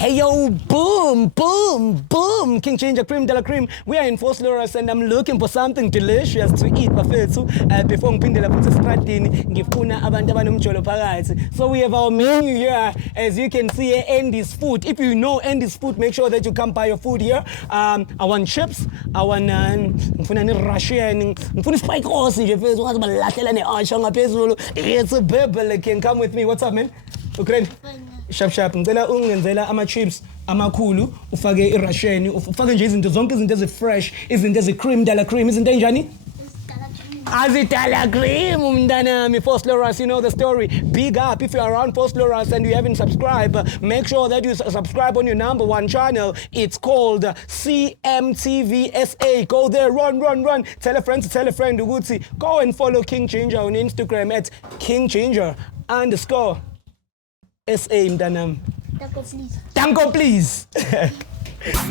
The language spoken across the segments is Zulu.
Hey yo, boom, boom, boom. King Ginger Cream de la Cream. We are in Fort Lawrence and I'm looking for something delicious to eat. Before ngipindela futhi estradini ngifuna abantu abanomjolo phakathi. So we have our menu here. As you can see here, Andy's Food. If you know Andy's Food, make sure that you come buy your food here. I want chips. I want ngifuna ni Russian. Ngifuna spikes nje mfethu wazi balahlela neasha ngaphezulu. It's a bubble. Can come with me. What's up, man? Okay. Sharp ngicela ungenzela ama chips amakhulu ufake iRussian ufake nje izinto zonke izinto ezifresh izinto ezicream dala cream izinto enjani azidala cream umntanami Fort Lawrence, you know the story. Big up if you're around Fort Lawrence and you haven't subscribed, make sure that you subscribe on your #1 channel. It's called CMTV SA. Go there, run. Tell a friend ukuthi go and follow King Ginger on Instagram at @KingGinger_SA mntanami. Danko please.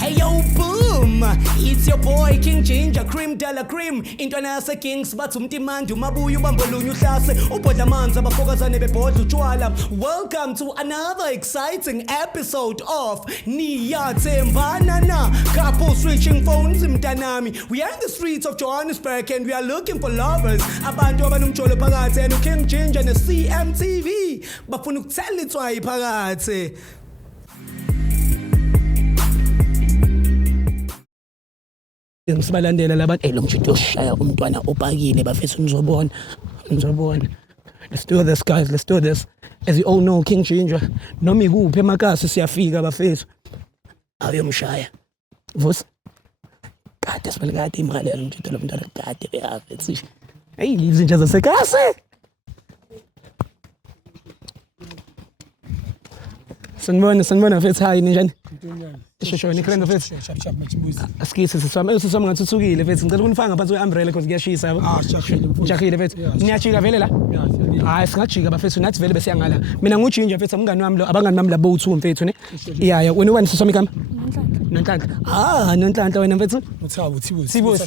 Hey yo boom, it's your boy King Ginger Cream de la Cream. Intwana yase Kings bathi umtimandi umabuya ubambolunya uhlase ubhodla amanzi abafokazane bebhodla utshwala. Welcome to another exciting episode of Niyathembana Na. Couple switching phones mntanami. We are in the streets of Johannesburg and we are looking for lovers. Abantu abanomjolo phakathi and King Ginger ne CMTV bafuna ukuthela itswayi phakathi. Ngisabalandela labantu lo mjito ushaya umntwana opakile bafethu nizobona. Let's do this guys, let's do this. As you all know, King Ginger noma ikuphi emakasi siyafika bafethu ayomshaya Vusi kade sibelekade imali lo mjito lo mntwana kade beyafethu hey izinja zasekasi sanibona fethu hayi ninjani Shosho nikrendo fethu sharp machimbuzi asikise sisami ngathuthukile fethu ngicela ukunifaka ngaphansi kweumbrella because kuyashisa yabo shakile fethu niyajika vele la hayi singajika bafethu nathi vele besiyangala mina nguJinja fethu umngani wami lo abangani bami labo u2 mfethu ne yeah wena wani sisami kama Nonhlanhla Nonhlanhla wena mfethu uThabo Thibo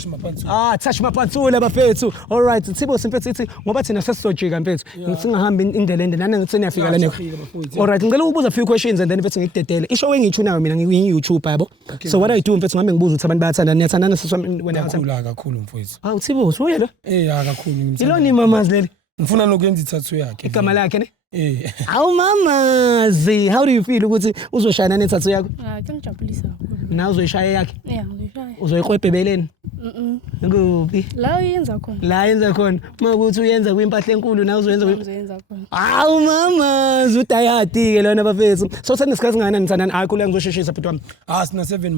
touch mapantsula bafethu all right Thibo mfethu ithi ngoba thina sesizojika mfethu ngisingahamba indlela ende nana ngitseni yafika la neko all right ngicela ukubuza a few questions and then mfethu ngikudedele ishow engiyithunayo mina ngiyi-YouTube yabo so what I do mfethu ngambe ngibuza ukuthi abantu bayathanda niyathandana siswami wena kakhulu mfethu Thibo uyela kakhulu ngimthanda iloni mamazi leli ngifuna nokwenza ithathu yakhe igama lakhe ne awu mamazi how do you feel ukuthi uzoshayana nethathu yakho Kuyangijabulisa kakhulu na uzoyishaya yakhe ngizoyishaya uzoyiqwebheleni nguphi la yenza khona makuthi uyenza kwimpahla enkulu na uzoyenza khona awu mamazi udayati ke lona bafethu so senesikhathi ngana nithandana akhulu ngizosheshisa bhuti wami sina 7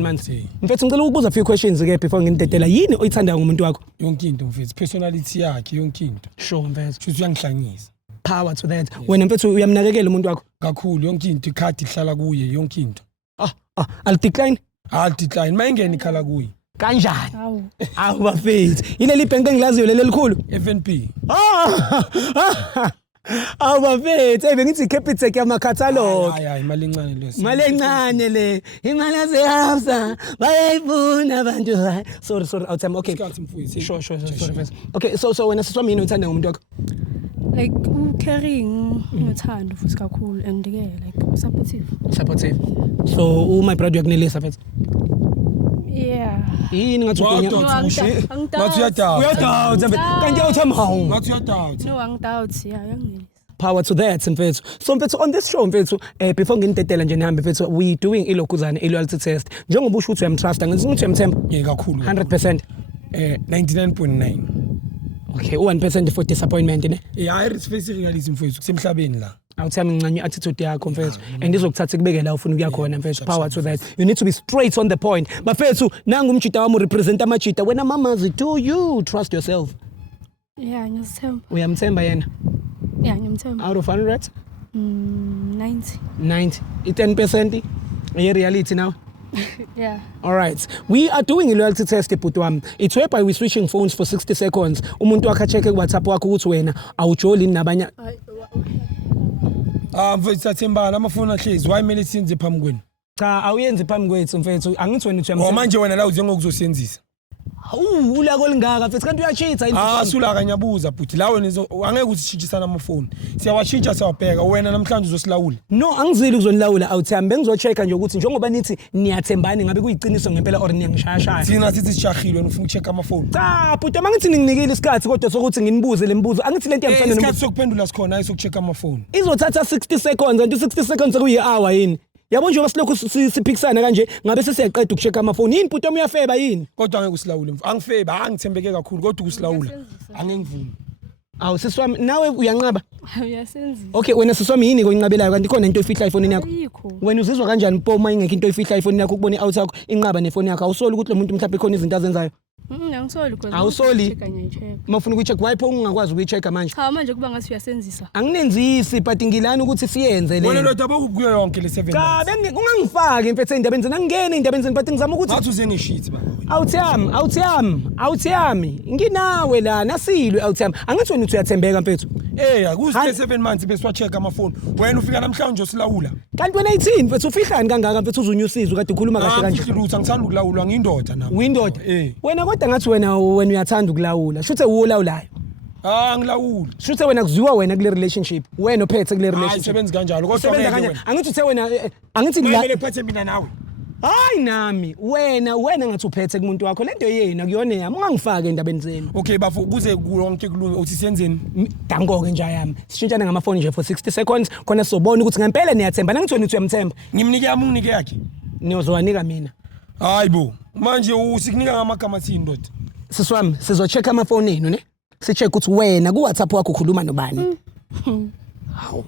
months mfethu ngicela ukubuza a few questions ke before ngindedela yini oyithandayo ngomuntu wakho yonke into mfethu personality yakhe yonke into sure mfethu futhi uyangihlangisa power to that when mfethu uyamnakekela umuntu wakho kakhulu yonke into ikhadi ihlala kuye yonke into al-decline mayingeni ikhala kuye kanjani awu bafethu yileli bank engilaziyo leli likhulu FNB awu bafethu bengithi Capitec yamakhathalog hayi imali encane leso imali encane le imali yaseHafsa bayayifuna abantu sorry out time okay sure okay so wena siswami yini uthanda ngomuntu wakho like caring uthando futhi kakhulu and ke like supportive so my brother yakunelisa mfethu yeah yini ngathi uyadawutha kanti awuthama hawu ngathi uyadawutha no angidawuthi yanginelisa power to that mfethu so mfethu on this show mfethu before ngindedela nje nihambe mfethu we doing ilokuzana loyalty test njengoba usho ukuthi uyamtrust ngithi ukuthi uyamthemba kakhulu 100% 99.9 okay 1% for disappointment ne I face realism mfethu kusemhlabeni la awuthami ngincane attitude yakho mfethu and izokuthatha kubeke la ufuna ukuya khona mfethu power to that you need to be straight on the point bafethu nanga umjita wami represent amajita wena mamazi do you trust yourself yeah ngiyamthemba uyamthemba yena yeah ngiyamthemba out of 100 90 10% ye reality now yeah all right we are doing a loyalty test bhuti wami it's whereby we switching phones for 60 seconds umuntu wakhe check WhatsApp wakho ukuthi wena awujoli nabanye mfethu Thembana amafoni ahlezi why mele senze phambi kwenu cha awuyenzi phambi kwethu mfethu angithi wena uyamthemba manje wena la uze ngokuzosenzisa Ula kolingaka mfethu kanti uyachitha Ah sulaka ngiyabuza but la wena angeke usishintshisana amafoni. Siyawashintsha siyabheka wena namhlanje uzosilawula. No angizili ukuzonilawula awuthambe ngizochecka nje ukuthi njengoba nithi niyathembana ngabe kuyiqiniso ngempela or niyangishayashaya. Thina sithi sijahile wena ufuna ukuchecka amafoni. Cha bhuti mangithi ninginikile isikhathi kodwa sokuthi nginibuze lembuzo angithi lento yangifana isikhathi sokuphendula sikhona ayisokuchecka amafoni. Izothatha 60 seconds and 60 seconds kuyi-hour yini. Yabo nje basilokhu siphikisana kanje ngabe sesiyaqeda ukuchecka amafoni yini bhuti uyafeba yini kodwa angeke usilawule angifeba angithembeke kakhulu kodwa ukusilawula angeke ngivumi awu siswami nawe uyanqaba uyasenzisa okay wena siswami yini koyinqabelayo kanti khona into oyifihla efonini yakho ayikho wena uzizwa kanjani pho uma ingekho into oyifihla efonini yakho ukubona i-out yakho inqaba nefoni yakho awusoli ukuthi lo muntu mhlawumbe khona izinto azenzayo angisoli because awusoli check ngiyayicheck mafuna ukuyicheck why pho ungakwazi ukuyichecka manje cha manje kuba ngathi uyasenzisa anginenzisi but ngilani ukuthi siyenze le wena lo daba kuyo yonke le 7 cha ungangifaki mfethu endabeni zena ngingene endabeni zena but ngizama ukuthi ngathi uze ngeshit baba awuthiyami nginawe la nasilwe awuthiyami angithi wena uthi uyathembeka mfethu akusi 7 months besiwachecka amafoni wena ufika namhlanje usilawula kanti wena 18 mfethu ufihlani kangaka mfethu uzunyusizwe kade ukhuluma kahle kanje ngifihluza ngithanda ukulawulwa ngiyindoda nami uyindoda wena kodwa ngathi wena uyathanda ukulawula shuthe uwulawulayo ngilawula shuthe wena kuziwa wena kule relationship wena ophethe kule relationship sebenza kanjalo kodwa sebenza kanjani angithi uthe wena angithi ngimele phethe mina nawe hayi nami wena ngathi uphethe kumuntu wakho lento yena kuyona yami ungangifake endabeni zenu okay bafo kuze konke kulunge uthi senzeni dangoke nje yami sishintshana ngamafoni nje for 60 seconds khona sobona ukuthi ngempela niyathemba ngithoni uthi uyamthemba ngimnike yami unginike yakhe niyozowanika mina hayibo manje usikunika ngamagama thini ndoda siswami sizochecka amafoni enu ne sicheck ukuthi wena ku WhatsApp wakho ukhuluma nobani hawu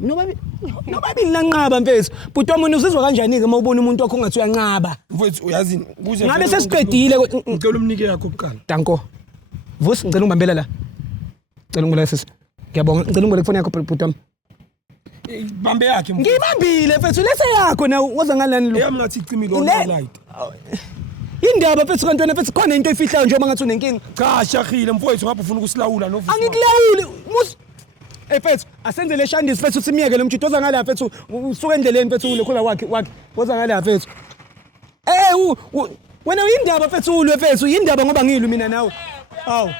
nobabili lanqaba mfethu bhuti wami uzizwa kanjani ke uma ubona umuntu wakho ungathi uyanqaba mfethu uyazini kuze ngabe sesiqedile ngicela umnike yakho obuqala danko Vusi ngicela ungibambela la ngicela ungibambela sisi ngiyabonga ngicela ungibambele ifoni yakho bhuti wami bambe yakhe ngibambile mfethu lese yakho na woza ngalani lo yami ngathi icimile on light indaba mfethu kanti wena mfethu khona into oyifihlayo njengoba ngathi unenkinga cha shahile mfowethu ngapha ufuna ukusilawula novusi angikulawuli mfethu asenze le shandisi mfethu simiyeke lo mjito oza ngala mfethu usuka endleleni mfethu ulekhula wakhe woza ngala mfethu wena uyindaba mfethu ulwe mfethu yindaba ngoba ngilwe mina nawe awu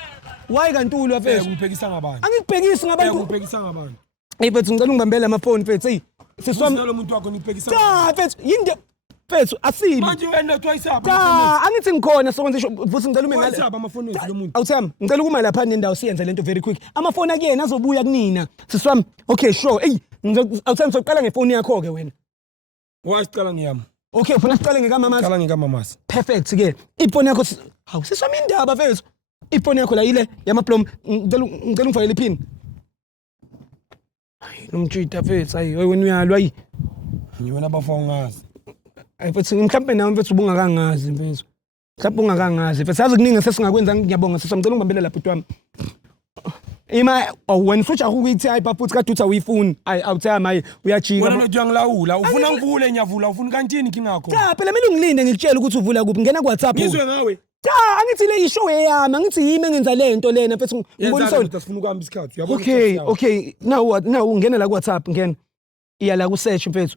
why kanti ulwe mfethu ungiphekisa ngabantu angikubhekisi ngabantu ungiphekisa ngabantu mfethu ngicela ungibambele amafoni mfethu siswami lo muntu wakho niphekisa cha mfethu yindaba mfethu asili manje wena twayisapha cha angithi ngikhona sokwenza Vusi ngicela ume ngale twayisapha amafoni wethu lo muntu awuthami ngicela ukuma lapha nendawo siyenze lento very quick amafoni akuyena azobuya kunina siswami okay sure awuthami soqala ngefoni yakho ke wena wasicala ngiyami okay ufuna siqale ngekamamasi qala ngekamamasi perfect ke ifoni yakho hawu siswami indaba mfethu ifoni yakho la ile yamaplom ngicela ungifakele ipin hayi nomtshita mfethu hayi wena uyalwa yi ngiwena abafa ngazi mfethu mhlawumbe nawe mfethu ubungakangazi mfethu mhlawumbe ungakangazi mfethu sazi kuningi sesingakwenza ngiyabonga siswa ngicela ungibambele lapha bhuti wami ima wena futhi akuyithi hayi bafuthu kade uthi awuyifuni hayi awuthama hayi uyajika wena nothi uyangilawula ufuna ngivule ngiyavula ufuna kantini inkinga yakho cha phela mina ungilinde ngikutshela ukuthi uvula kuphi ngena ku WhatsApp ngizwe ngawe cha angithi le ishow yami angithi yimi engenza lento lena mfethu ngibonisa ukuthi sifuna ukuhamba isikhathi uyabona okay now ungena la ku WhatsApp ngena iya la ku search mfethu.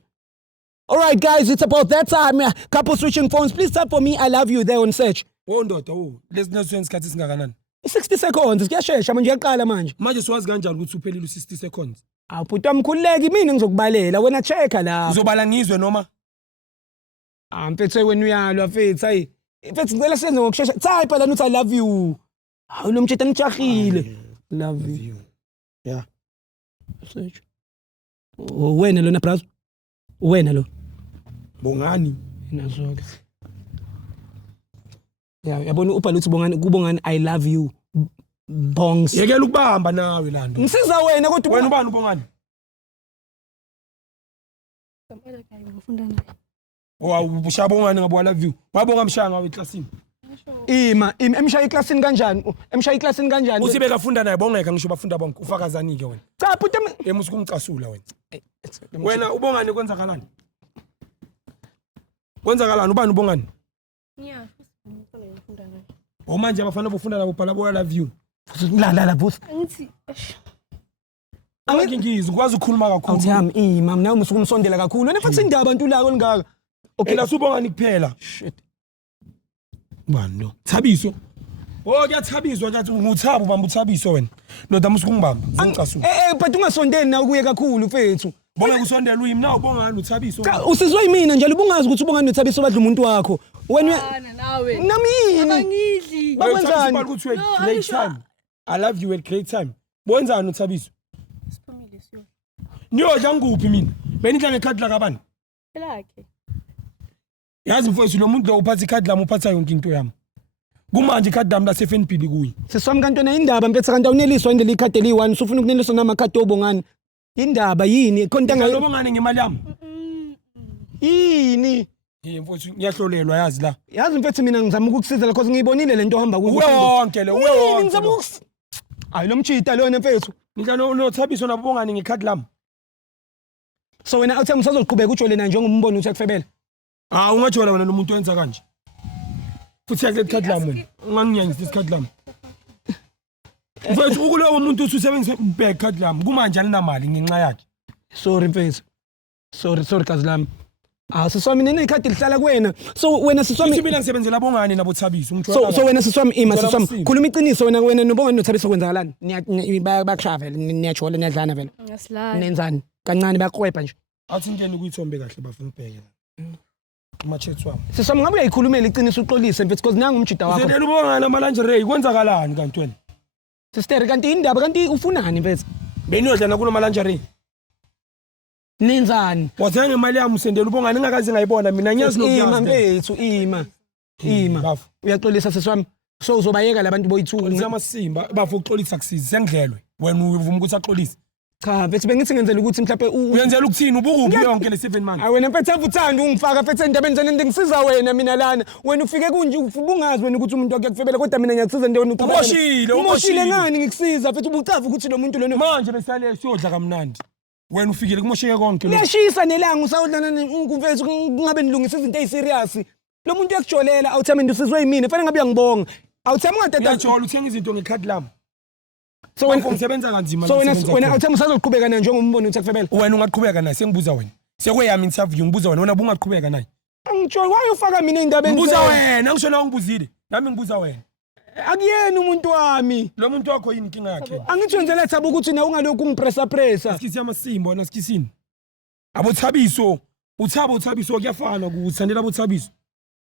All right, guys, it's about that time. Couple switching phones. Please type for me, I love you there on search. ndoda lesi isikhathi singakanani 60 seconds. Kuyashesha manje yaqala manje. Manje siwazi kanjani ukuthi uphelile 60 seconds? Bhuti wamkhululeki mina ngizokubalela wena checka la. Uzobala ngizwe noma? Mfethu wena uyalwa mfethu hayi. Mfethu ngicela senze ngokushesha. Type la uthi I love you. Hawu lo mtshita nijahile. Love you. Yeah. Search. Wena lona brother. Wena lo. Bongani Nazoke. Yabona ubhala uthi bongani kubongani I love you. Bongs. Yekela ukubamba nawe lando. Ngisiza wena kodwa wena ubani ubongani? ngifunda naye. Ubushabongani ngabo I love you. Wabonga mshaya ngawe eclassini. Emshaya eclassini kanjani? Emshaya eclassini kanjani? Uthi bekafunda naye bongeka ngisho bafunda bonke ufakazani ke wena. Cha bhuti emusukungicasula wena. Wena ubongani kwenzakalani? Kwenzakalani ubani ubongani? Yeah, ngifunda naye. Manje abafana bofunda nabo bhala bo I love you. La Vusi. Angithi Angingizwe ukwazi ukukhuluma kakhulu. Awuthami mama nawe musuku umsondela kakhulu. Wena futhi indaba abantu la kolingaka. Okay la subongani kuphela. Shit. Bani lo? Thabiso. Oh kuyathabiswa nyathi nguthabo bamba uthabiso wena. Noda musukungibamba. Ngicasula. But ungasondeli na kuye kakhulu mfethu. Bonga kusondela uyimi nawo bonga ngani uthabiso. Cha usizwe yimina njalo ubungazi ukuthi ubonga nothabiso badla umuntu wakho. Wena nawe. Namini. Abangidli. Bakwenzani? Ukuthi we great time. I love you at great time. Bowenzani uthabiso? Siphumile siyo. Niyodla nguphi mina? Benidla ngekhadi la kabani? Elakhe. Yazi mfowethu lo muntu lo uphatha ikhadi lami uphatha yonke into yami. Kumanje ikhadi lami la FNB likuyi. Seswami kantona indaba mfethu kanti awuneliswa indlela ikhadi eli1 usufuna ukuneliswa namakhadi obongani. Indaba yini? Konta ngayo obongani ngemali yami. Yini? Mfowethu ngiyahlolelwa yazi la. Yazi mfethu mina ngizama ukukusiza because ngiyibonile lento ohamba kuyo. Wonke le wonke. Ngizama Hayi lo mchita lona mfethu. Ngidla nothabiso nabo bongani ngekhadi lami. So wena awuthi usazoqhubeka ujole na njengombono uthi akufebela. Ungajola wena nomuntu oyenza kanje. Futhi yakhe ikhadi lami wena. Unganginyanyisa ikhadi lami. Mfethu ukulowo umuntu usebenzisa ibhek ikhadi lami kumanje alinamali ngenxa yakhe. Sorry mfethu. Sorry kazi lami. Siswami nene ikhadi lihlala kuwena. So wena siswami mina ngisebenzela bongani nabo Thabiso ngithola. So wena siswami siswami khuluma iqiniso wena nobongani noThabiso kwenzakalani? Bayakushava niyajola niyadlana vele. Ngiyasilana. Nenzani? Kancane bayakwepha nje. Athi ngene kuyithombe kahle bafuna ubheke. Umachethu wami. Siswami ngabe uyayikhulumela iqiniso uxolise mfethu because nanga umjida wakho. Sendela ubongani amalanjere kwenzakalani kanti wena? Sister kanti indaba kanti ufunani mfethu? Beniyodlana kuno malanjere. Nenzani? Wathenga ngemali yami usendela ubongani ngakaze ngayibona mina ngiyazi Ima mfethu ima. Uyaxolisa siswami. So uzobayeka labantu boyithuka. Ngizamasimba bafuna ukuxolisa kusiza sengidlelwe. Wena uvuma ukuthi axolise. Cha mfethu bengithi ngenzela ukuthi mhlawumbe uyenzela ukuthini ubukuphi yonke le 7 months. Wena mfethu avuthanda ungifaka mfethu endabeni zanento ngisiza wena mina lana. Wena ufike kunje ubungazi wena ukuthi umuntu wakhe kufebela kodwa mina ngiyakusiza ndewona uqabela. Umoshile ngani ngikusiza mfethu ubucafa ukuthi lo muntu lona manje besale siyodla kamnandi. Wena ufikile kumosheke konke lo. Liyashisa nelanga usawudlana mfethu kungabe nilungisa izinto eziserious. Lo muntu yakujolela awuthami ndusizwe yimina fanele ngabe uyangibonga. Awuthami ngadada uyajola uthenga izinto ngekhadi lami. So wena usebenza kanzima so wena awuthami usazoqhubeka naye njengombono uthi akufebela. Wena ungaqhubeka naye sengibuza wena. Sekweyami interview ngibuza wena ubungaqhubeka naye. Ngitsho why ufaka mina indabeni ngibuza wena ngisho la ungibuzile nami ngibuza wena. Akuyena umuntu wami. Lo muntu wakho yini inkinga yakhe? Angithwenzela thaba ukuthi na ungalokhu ungipressa. Sikisi yamasimbo nasikisini. Abothabiso, uthabiso kuyafana ukuthandela abothabiso.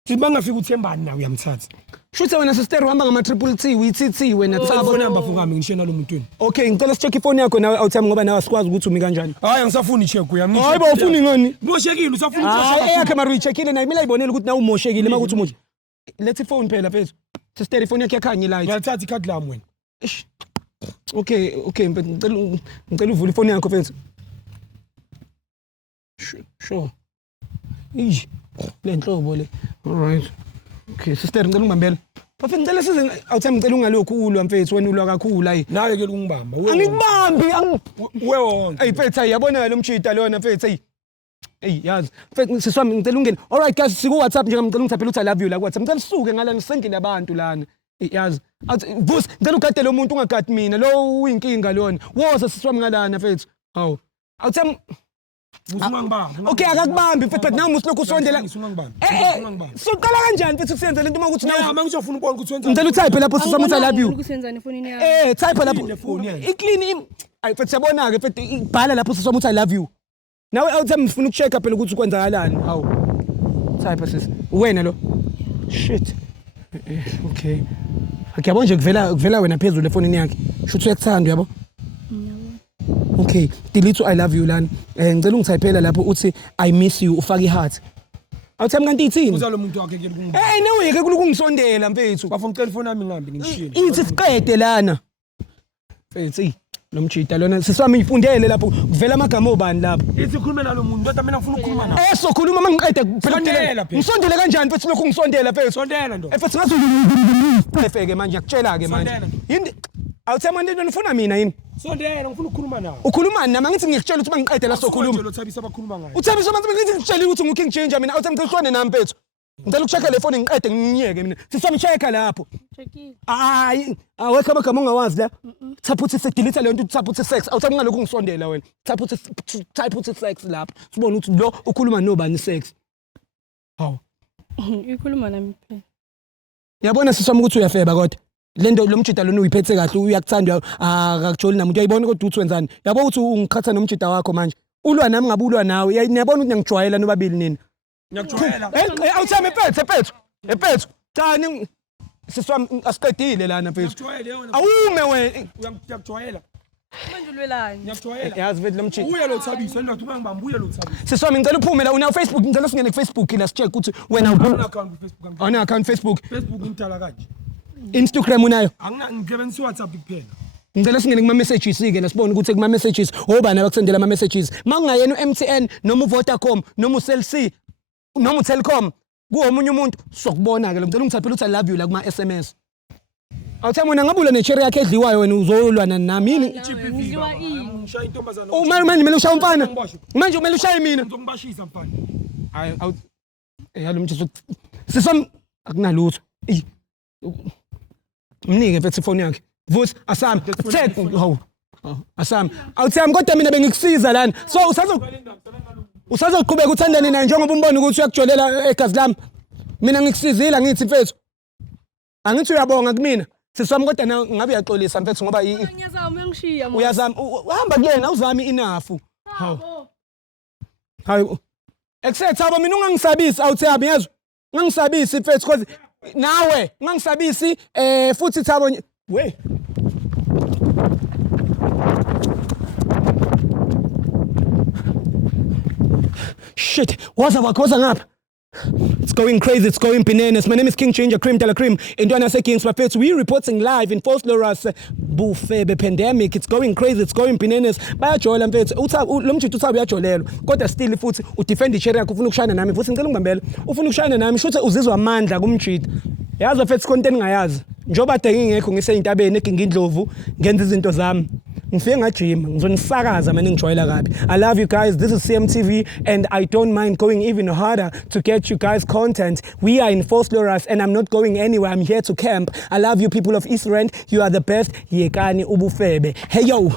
Sithi bangafika uthembani nawe uyamthatha. Shuthe wena sister uhamba ngama triple T uyithi wena Thabo number fukami ngishena lo muntweni. Okay ngicela sicheck ifone yakho nawe awuthami ngoba nawe asikwazi ukuthi umi kanjani. Hayi angisafuni icheck uyami. Hayi bawufuni ngani? Moshekile usafuna icheck. Hayi yakhe mara uyicheckile naye mina ayibonela ukuthi nawe umoshekile makuthi umuthi. Let's phone phela mfethu. Sister ifone yakhe yakhanya light. Ngiyathatha ikhadi lami wena. Okay ngicela uvule ifone yakho mfethu. Sure. Le nhlobo le. All right. Okay sister ngicela ungibambela. Bafike ngicela size awuthami ngicela ungalokhu ulwa mfethu wena ulwa kakhulu hayi. Nawe ke ungibamba. Angikubambi wewe wonke. Hey mfethu yabona lo mchita lona mfethu yazi mfethu siswami ngicela ungene. All right guys siku WhatsApp nje ngicela ungithaphela uthi I love you la ku WhatsApp. Ngicela sisuke ngala ngisendile abantu lana. Yazi Vusi ngicela ugade lo muntu ungagadi mina lo uyinkinga lona. Woza siswami ngalana mfethu. Hawu awuthami Usungangibamba. Okay akakubambi mfethu but nawe usilokhu usondela. Soqala kanjani mfethu kusenza lento makuthi nawe manje ngizofuna ukubona ukuthi wenza. Ngicela utype lapho sisama uthi I love you. Ukusenzani efonini yakho? Type lapho. Iclean ayi mfethu yabona ke mfethu ibhala lapho sisama uthi I love you. Nawe awuthi ngifuna ukuchecka phela ukuthi kwenzakalani. Hawu. Type sis. Wena lo. Shit. Okay. Akuyabona nje kuvela wena phezulu efonini yakhe. Shuthi uyakuthanda yabo. Okay, delete I love you lana. Ngicela ungitypela lapho uthi I miss you ufaka iheart. Awuthami kanti ithini? Uza lo muntu wakhe ke kungi. Nawe ke kulokungisondela mfethu. Bafuna ucela ifoni yami ngihambe ngishile. Ithi siqede lana. Mfethu lo mjida lona siswami ifundele lapho kuvela amagama obani lapho. Ithi khuluma nalo muntu kodwa mina ngifuna ukukhuluma nawe. Sokhuluma mangiqede phela. Ngisondele kanjani mfethu lokhu ngisondela mfethu? Sondela ndo. Mfethu ngathi ngifeke manje yakutshela ke manje. Yini awuthema into nifuna mina yini? Sondela ngifuna ukukhuluma nawe. Ukhuluma nami ngithi ngikutshela ukuthi mangiqede la sokhuluma. Lo Thabisa abakhuluma ngayo. Uthabisa abantu ngithi ngitshela ukuthi ngu King Changer mina awuthema ngicela nami mfethu. Ngicela ukuchecka le phone ngiqede ngiyeke mina. Sisami checka lapho. Checkile. Hayi, awekho amagama ongawazi la. Thapha uthi delete le nto thapha uthi sex. Awuthami ngalokho ngisondela wena. Thapha uthi type uthi sex lapho. Sibone ukuthi lo ukhuluma nobani sex. Hawu. Ikhuluma nami phela. Yabona sisami ukuthi uyafeba kodwa. lento lo mjida lona uyiphethe kahle uyakuthanda akakujoli namuntu uyayibona kodwa uthi wenzani yabo uthi ungikhatha nomjida wakho manje ulwa nami ngabe ulwa nawe niyabona ukuthi ngijwayela nobabili nini ngiyakujwayela awuthame ephethu cha siswami asiqedile lana mfethu awume wena uyakujwayela manje ulwelani ngiyakujwayela yazi mfethu lo mjida uye lo Thabiso endoda uma ngibamba uye lo Thabiso siswami ngicela uphume la una Facebook ngicela singene ku-Facebook la sicheck ukuthi wena una account Facebook ngimdala kanje Instagram unayo ngisebenzisa WhatsApp kuphela ngicela singene kuma-messages ke la sibone ukuthi kuma-messages obani abakusendela ama-messages makungayena u-MTN noma uVodacom noma uCell C noma uTelkom kuwomunye umuntu sokubona ke lo ngicela ungithaphele ukuthi I love you la kuma-SMS awuthama wena ngabula necherry yakhe edliwayo wena uzolwana nami yini ngidliwa ini ngishaya intombazana manje kumele ushaya umfana manje kumele ushaye mina ngizongibashisa mfana hayi lo mthiso sisam akunalutho mnike mfethu ifoni yakhe Vusi asami check asami awuthami kodwa mina bengikusiza lana so usazoqhubeka uthandane naye njengoba umbona ukuthi uyakujolela egazi lami mina ngikusizile ngithi mfethu angithi uyabonga kumina siswami kodwa ngabe uyaxolisa mfethu ngoba ngiyazama uyangishiya mama uyazama uhamba kuyena awuzami inafu hayi except mina ungangisabisi awuthami yazi ungangisabisi mfethu because nawe ungangisabisi futhi Thabo we shit what's ngapha It's going crazy, it's going bananas. My name is King Changer, Cream de la Cream. Intwana se Kings Buffets. We're reporting live in False Loras Buffet pandemic. It's going crazy, it's going bananas. Bayajola mfethu. Lo mjito uThabo uyajolelwa. Kodwa still futhi udefend icherry yakho ufuna ukushayana nami. Futhi ngicela ungibambele. Ufuna ukushayana nami shuthe uzizwa amandla kumjito. Yazi mfethu content ngayazi. Njoba de ngingekho ngiseyintabeni egingindlovu ngenza izinto zami. Ngifike ngajima ngizonisakaza manje ngijwayela kabi. I love you guys. This is CMTV and I don't mind going even harder to get you guys content. We are in False Loras and I'm not going anywhere. I'm here to camp. I love you people of East Rand. You are the best. Yekani ubufebe. Hey yo.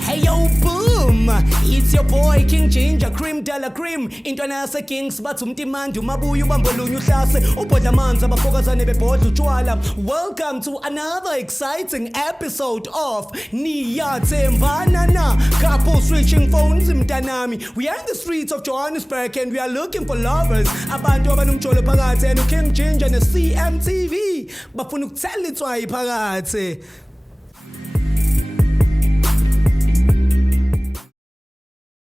Hey yo boom, it's your boy King Changer, Cream de la Cream. Intwana se Kings bathi umtimandi umabuya ubambolunya uhlase ubhodla amanzi abafokazane bebhodla utshwala. Welcome to another exciting episode of Niyathembana Na. Couple switching phones mntanami. We are in the streets of Johannesburg and we are looking for lovers. Abantu abanomjolo phakathi and King Changer ne CMTV bafuna ukuthela itswayi phakathi.